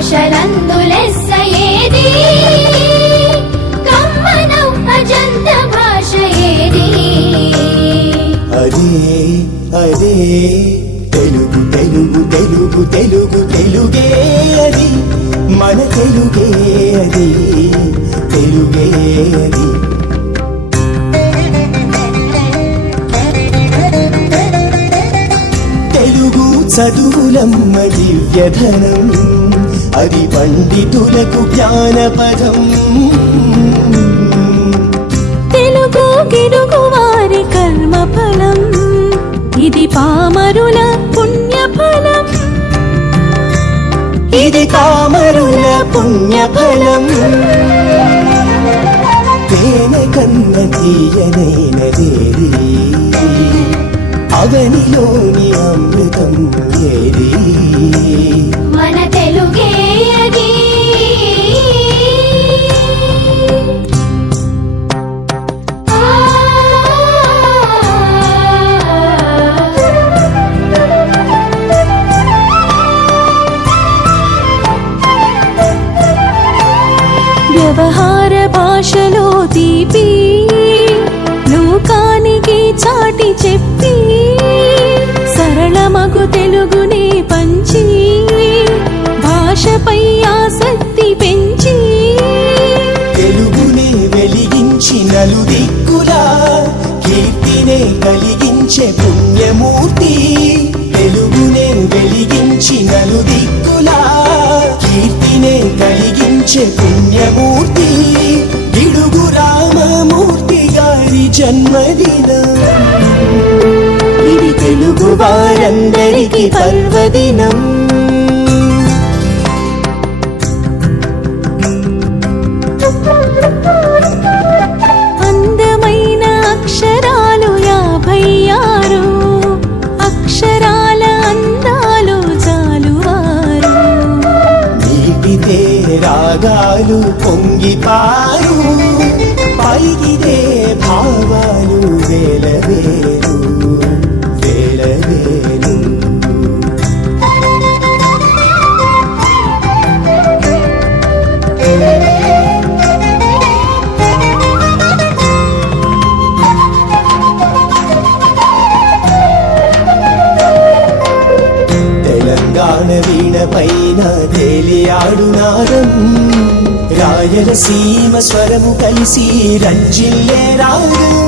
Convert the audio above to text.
భాషలందులెస్స ఏది కమ్మనం అజంత భాష ఏది అదే అదే తెలుగు తెలుగు తెలుగు తెలుగు తెలుగే అది మన తెలుగే అది తెలుగే అది తెలుగు చదువులమ్మ దివ్యధనం అది పండితులకు జ్ఞానపదం తెలుగు గిడుగు వారి కర్మఫలం ఇది పామరుల పుణ్యఫలం ఇది పామరుల పుణ్యఫలం తేనె కన్న తీయనైనదేది అవనిలోని అమృతం ఏది మన తెలుగే అది వ్యవహార భాషలో తీపి లోకానికి చాటి చెప్పి సరళమగు తెలుగుని పంచి భాషపై ఆసక్తి పెంచి తెలుగునే వెలిగించి నలుదిక్కులా కీర్తినే కలిగించే పుణ్యమూర్తి తెలుగునే వెలిగించి నలుదిక్కులా కీర్తినే కలిగించే పుణ్యమూర్తి గిడుగు రామమూర్తి గారి జన్మదినం ఇది తెలుగు వారందరికీ పర్వదినం అందమైన అక్షరాలు 56 అక్షరాల అందాలు చాలువారు నీటితే రాగాలు పొంగిపారు పైకిదే భావాలు వేలవేలు వేలవేలు తెలంగాణ వీణ పైన తేలియాడు నాదం రాయలసీమ స్వరము కలిసి రంజిల్లే రాగం